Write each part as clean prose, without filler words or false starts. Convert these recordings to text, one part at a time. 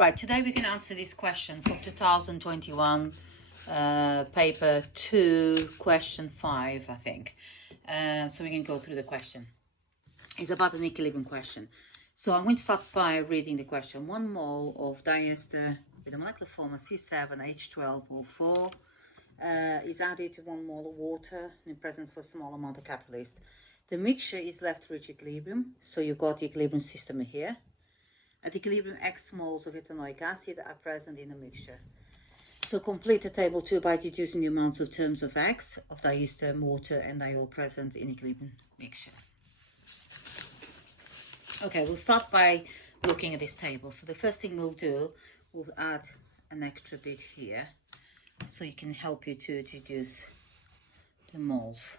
Right, today we can answer this question from 2021, paper 2, question 5, I think. So we can go through the question. It's about an equilibrium question. So I'm going to start by reading the question. 1 mole of diester with a molecular formula C7H12O4 is added to 1 mole of water in presence of a small amount of catalyst. The mixture is left to reach equilibrium, so you've got the equilibrium system here. At equilibrium, X moles of ethanoic acid are present in the mixture. So complete the table 2 by deducing the amounts of terms of X, of diester, water, and diol present in equilibrium mixture. Okay, we'll start by looking at this table. So the first thing we'll do, we'll add an extra bit here, so it can help you to deduce the moles.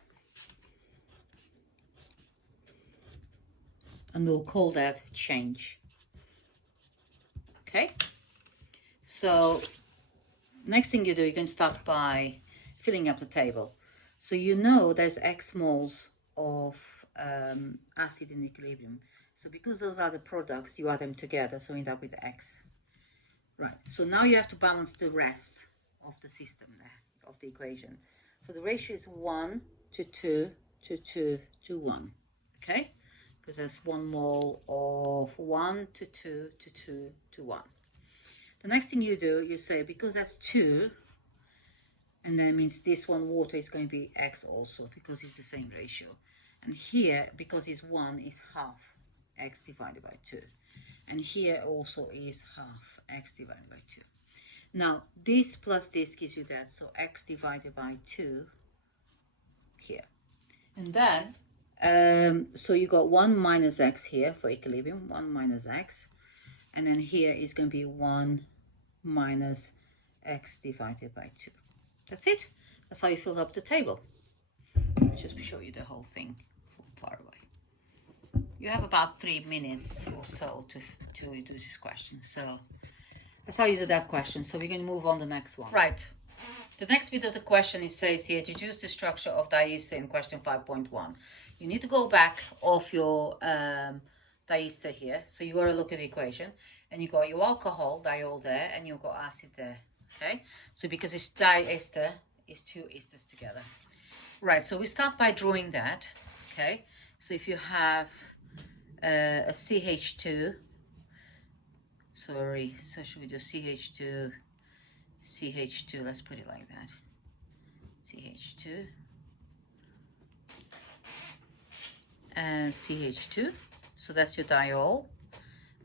And we'll call that change. Okay, so next thing you do, you're going to start by filling up the table. So you know there's X moles of acid in equilibrium. So because those are the products, you add them together, so you end up with X. Right, so now you have to balance the rest of the system there, of the equation. So the ratio is 1 to 2 to 2 to 1, okay? Because there's 1 mole of 1 to 2 to 2 to 1. The next thing you do, you say, because that's 2, and then it means this one water is going to be X also, because it's the same ratio. And here, because it's 1, is half X divided by 2. And here also is half X divided by 2. Now, this plus this gives you that, so X divided by 2 here. And then, so you got 1 minus X here for equilibrium, 1 minus X. And then here is going to be 1 minus X divided by 2. That's it. That's how you fill up the table. Let me just show you the whole thing from far away. You have about 3 minutes or so to do this question. So that's how you do that question. So we're going to move on to the next one. Right. The next bit of the question, it says here, deduce the structure of diester in question 5.1. You need to go back off your diester here. So you got to look at the equation. And you got your alcohol, diol there, and you've got acid there. Okay? So because it's diester, it's 2 esters together. Right, so we start by drawing that. Okay? So if you have a CH2, sorry, so should we do CH2, CH2, let's put it like that. CH2 and CH2, so that's your diol,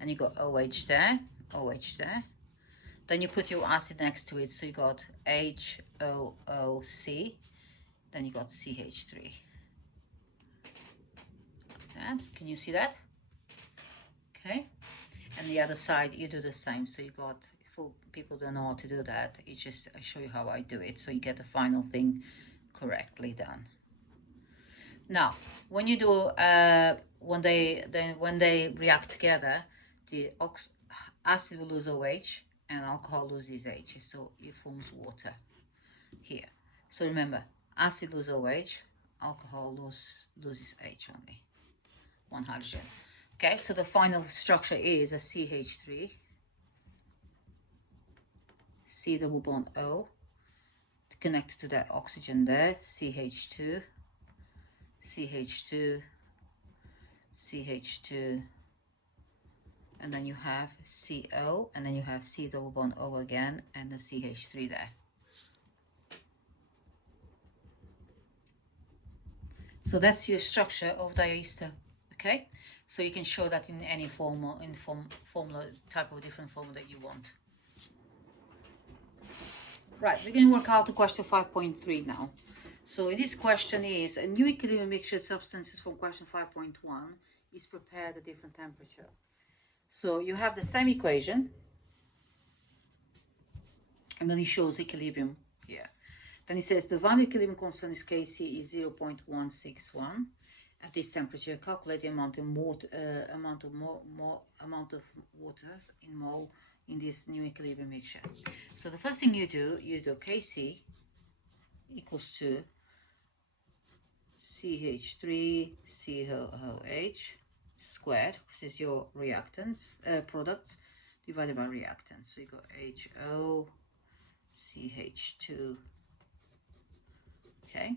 and you got OH there, OH there. Then you put your acid next to it, so you got HOOC, then you got CH3. Like that. Can you see that? Okay. And the other side, you do the same. So you got, for people don't know how to do that, I show you how I do it, so you get the final thing correctly done. Now, when you do, when they react together, the acid will lose OH and alcohol loses H, so it forms water here. So remember, acid loses OH, alcohol loses H only, 1 hydrogen. Okay, so the final structure is a CH3, C double bond O, connected to that oxygen there, CH2, CH2, CH2, and then you have CO, and then you have C double bond O again, and the CH3 there. So that's your structure of diester, okay? So you can show that in any formula, type of different formula that you want. Right, we're going to work out the question 5.3 now. So this question is, a new equilibrium mixture of substances from question 5.1 is prepared at different temperature. So you have the same equation, and then it shows equilibrium here. Then it says the value equilibrium constant is Kc is 0.161 at this temperature. Calculate the amount of water, amount of water in mole in this new equilibrium mixture. So the first thing you do Kc equals to CH3 COOH squared, this is your reactants, products, divided by reactant. So you go HO, CH2, okay,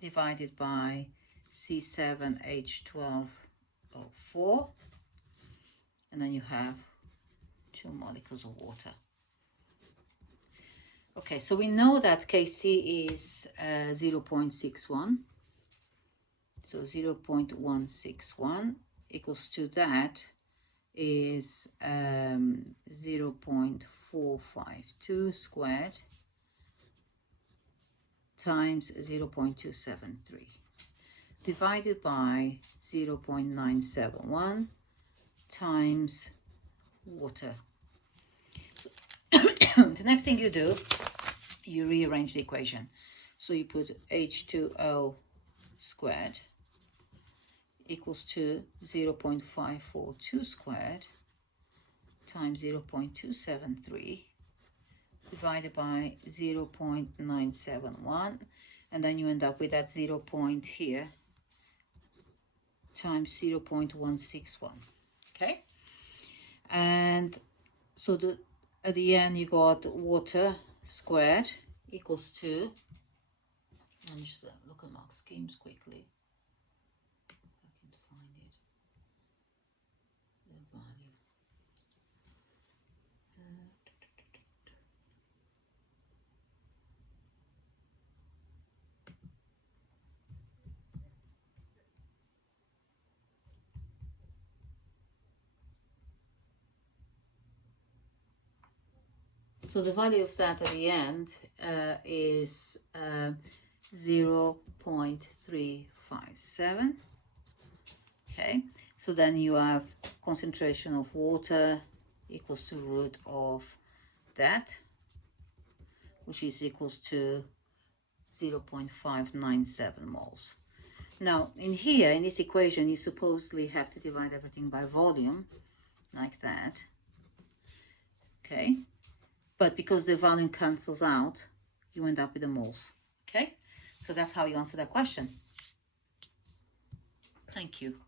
divided by C7H12O4, and then you have 2 molecules of water. Okay, so we know that Kc is 0.61. So 0.161 equals to that is 0.452 squared times 0.273 divided by 0.971 times water. So the next thing you do, you rearrange the equation. So you put H2O squared equals to 0.542 squared times 0.273 divided by 0.971, and then you end up with that 0 point here times 0.161. Okay, and so at the end you got water squared equals to, let me just look at Mark's schemes quickly. So the value of that at the end is 0.357. Okay, so then you have concentration of water equals to root of that, which is equals to 0.597 moles. Now in here, in this equation, you supposedly have to divide everything by volume, like that. Okay, but because the volume cancels out, you end up with the moles. Okay, so that's how you answer that question. Thank you.